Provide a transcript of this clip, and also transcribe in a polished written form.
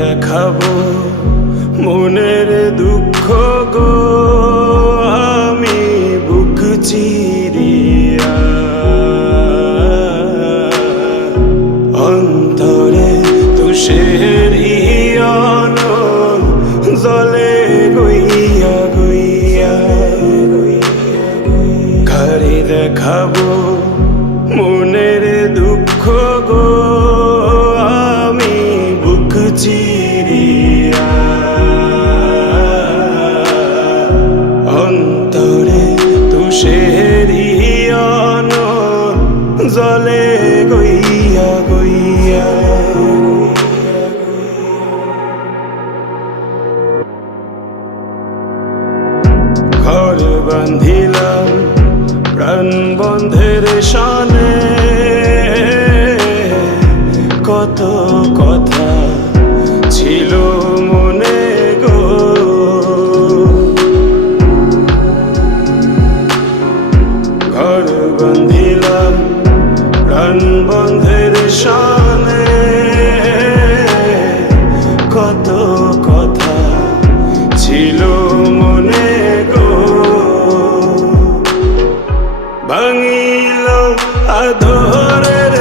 দেখাবো মনের দুঃখ গো আমি বুক চিরিয়া অন্তরে তুষের হিয়ন জলে গইয়া গইয়া ঘরে দেখাবো মনের দুঃখ গো আমি বুক চিরিয়া অন্তরে তুষের হিয়ন জলে গইয়া গইয়া ঘর বান্ধিলাম প্রাণ বন্ধের শানে কত কথা ছিল মনে গো ঘর বান্ধিলাম প্রাণ বন্ধের শানে কত কথা ছিল মনে গো ভাঙিল আদরের